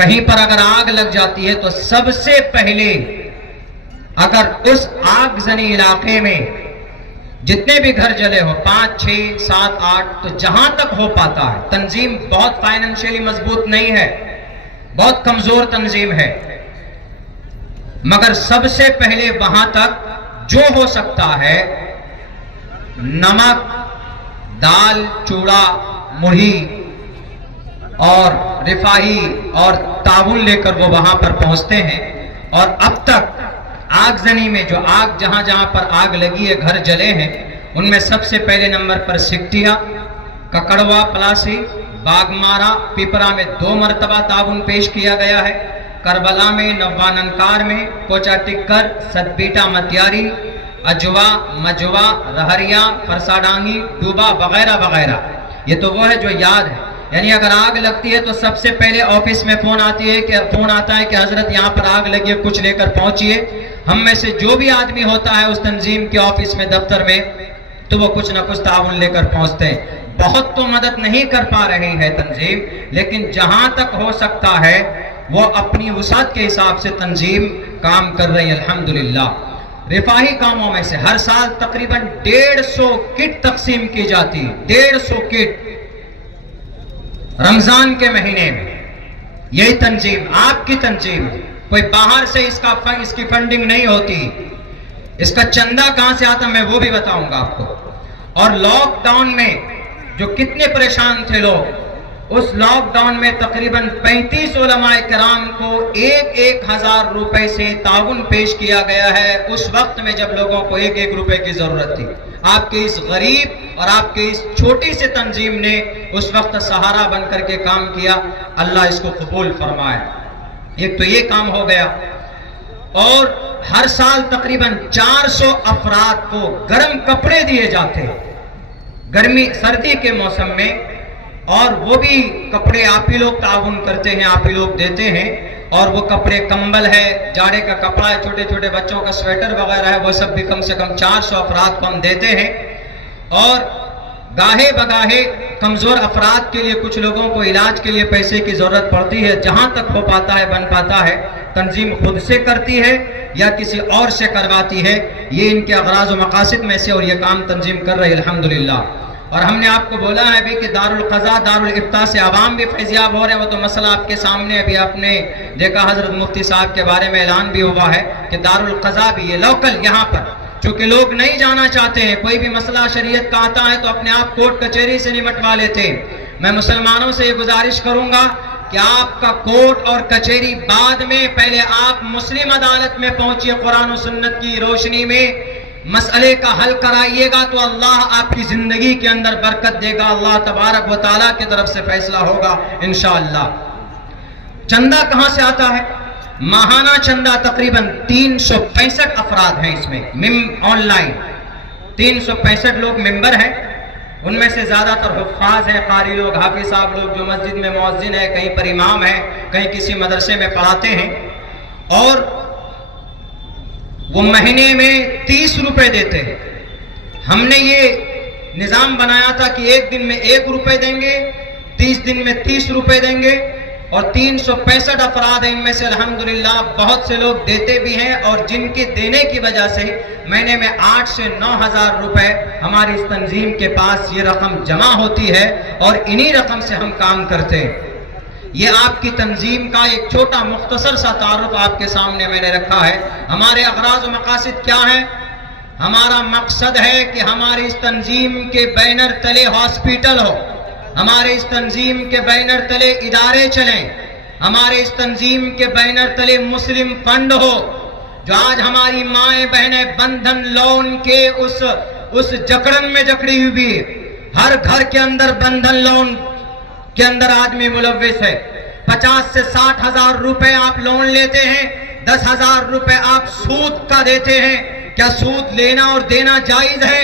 کہیں پر اگر آگ لگ جاتی ہے تو سب سے پہلے اگر اس آگ زنی علاقے میں جتنے بھی گھر جلے ہو 5 6 7 8 تو جہاں تک ہو پاتا ہے، تنظیم بہت فائنینشلی مضبوط نہیں ہے، بہت کمزور تنظیم ہے، مگر سب سے پہلے وہاں تک جو ہو سکتا ہے نمک، دال، چوڑا، مڑھی اور رفاہی اور تعاون لے کر وہ وہاں پر پہنچتے ہیں۔ اور اب تک آگ زنی میں جو آگ جہاں جہاں پر آگ لگی ہے، گھر جلے ہیں، ان میں سب سے پہلے نمبر پر سکٹیا، ککڑوا، پلاسی، باغمارا، پیپرا میں 2 مرتبہ تعاون پیش کیا گیا ہے، کربلا میں، نواننکار میں، کوچا ٹکر، سدبیٹا متیاری، اجوا، مجوا، رہریا، فرساڈانگی، ڈوبا وغیرہ وغیرہ۔ یہ تو وہ ہے جو یاد ہے، یعنی اگر آگ لگتی ہے تو سب سے پہلے آفس میں فون آتا ہے کہ حضرت یہاں پر آگ لگی ہے، کچھ لے کر پہنچیے۔ ہم میں سے جو بھی آدمی ہوتا ہے اس تنظیم کے آفس میں، دفتر میں، تو وہ کچھ نہ کچھ تعاون لے کر پہنچتے ہیں۔ بہت تو مدد نہیں کر پا رہی ہے تنظیم، لیکن جہاں تک ہو سکتا ہے وہ اپنی وسعت کے حساب سے تنظیم کام کر رہی ہے الحمدللہ۔ رفاہی کاموں میں سے ہر سال تقریباً 150 کٹ تقسیم کی جاتی، 150 کٹ رمضان کے مہینے میں۔ یہی تنظیم آپ کی تنظیم، کوئی باہر سے اس کی فنڈنگ نہیں ہوتی، اس کا چندہ کہاں سے آتا میں وہ بھی بتاؤں گا آپ کو۔ اور لاک ڈاؤن میں جو کتنے پریشان تھے لوگ، اس لاک ڈاؤن میں تقریباً 35 علماء کرام کو 1,000 روپے سے تعاون پیش کیا گیا ہے، اس وقت میں جب لوگوں کو 1 روپے کی ضرورت تھی۔ آپ کے اس غریب اور آپ کے اس چھوٹی سے تنظیم نے اس وقت سہارا بن کر کے کام کیا، اللہ اس کو قبول فرمائے۔ ایک تو یہ کام ہو گیا، اور ہر سال تقریباً 400 افراد کو گرم کپڑے دیے جاتے گرمی سردی کے موسم میں، اور وہ بھی کپڑے آپ ہی لوگ تعاون کرتے ہیں، آپ ہی لوگ دیتے ہیں۔ اور وہ کپڑے کمبل ہے، جاڑے کا کپڑا ہے، چھوٹے چھوٹے بچوں کا سویٹر وغیرہ ہے، وہ سب بھی کم سے کم 400 افراد کو ہم دیتے ہیں۔ اور گاہے بگاہے کمزور افراد کے لیے کچھ لوگوں کو علاج کے لیے پیسے کی ضرورت پڑتی ہے، جہاں تک ہو پاتا ہے بن پاتا ہے تنظیم خود سے کرتی ہے یا کسی اور سے کرواتی ہے، یہ ان کے اغراض و مقاصد میں سے، اور یہ کام تنظیم کر رہی ہے الحمدللہ۔ اور ہم نے آپ کو بولا ہے بھی کہ دارالقضاء دارالفتاء سے عوام بھی فیضیاب ہو رہے ہیں، وہ تو مسئلہ آپ کے سامنے ابھی آپ نے دیکھا، حضرت مفتی صاحب کے بارے میں اعلان بھی ہوا ہے کہ دارالقضاء بھی یہ لوکل یہاں پر، چونکہ لوگ نہیں جانا چاہتے ہیں، کوئی بھی مسئلہ شریعت کا آتا ہے تو اپنے آپ کورٹ کچہری سے نمٹوا لیتے ہیں۔ میں مسلمانوں سے یہ گزارش کروں گا کہ آپ کا کورٹ اور کچہری بعد میں، پہلے آپ مسلم عدالت میں پہنچیے، قرآن و سنت کی روشنی میں مسئلے کا حل کرائیے گا تو اللہ آپ کی زندگی کے اندر برکت دے گا، اللہ تبارک و تعالیٰ کی طرف سے فیصلہ ہوگا انشاءاللہ۔ چندہ کہاں سے آتا ہے؟ ماہانہ چندہ تقریباً 365 افراد ہیں اس میں، آن لائن 365 لوگ ممبر ہیں، ان میں سے زیادہ تر حفاظ ہیں، قاری لوگ، حافظ صاحب لوگ، جو مسجد میں مؤذن ہے، کہیں پر امام ہے، کہیں کسی مدرسے میں پڑھاتے ہیں، اور وہ مہینے میں 30 روپے دیتے ہیں۔ ہم نے یہ نظام بنایا تھا کہ 1 دن میں 1 روپے دیں گے، 30 دن میں 30 روپے دیں گے، اور 365 افراد ہیں، ان میں سے الحمدللہ بہت سے لوگ دیتے بھی ہیں، اور جن کے دینے کی وجہ سے مہینے میں 8 سے 9 ہزار روپے ہماری اس تنظیم کے پاس یہ رقم جمع ہوتی ہے، اور انہی رقم سے ہم کام کرتے ہیں۔ یہ آپ کی تنظیم کا ایک چھوٹا مختصر سا تعارف آپ کے سامنے میں نے رکھا ہے۔ ہمارے اغراض و مقاصد کیا ہیں؟ ہمارا مقصد ہے کہ ہماری اس تنظیم کے بینر تلے ہاسپیٹل ہو، ہمارے اس تنظیم کے بینر تلے ادارے چلیں، ہمارے اس تنظیم کے بینر تلے مسلم فنڈ ہو، جو آج ہماری مائیں بہنیں بندھن لون کے اس جکڑن میں جکڑی ہوئی ہے۔ ہر گھر کے اندر بندھن لون کے اندر آدمی ملوث ہے۔ 50 سے 60 ہزار روپے آپ لون لیتے ہیں، 10 ہزار روپے آپ سود کا دیتے ہیں۔ کیا سود لینا اور دینا جائز ہے؟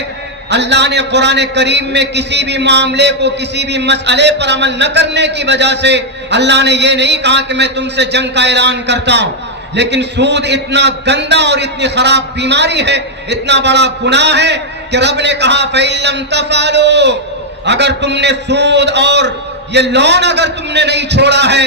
اللہ نے قرآن کریم میں کسی بھی معاملے کو، کسی بھی مسئلے پر عمل نہ کرنے کی وجہ سے اللہ نے یہ نہیں کہا کہ میں تم سے جنگ کا اعلان کرتا ہوں، لیکن سود اتنا گندا اور اتنی خراب بیماری ہے، اتنا بڑا گناہ ہے کہ رب نے کہا فَإِن لَمْ تَفْعَلُوا، اگر تم نے سود اور یہ لون اگر تم نے نہیں چھوڑا ہے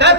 10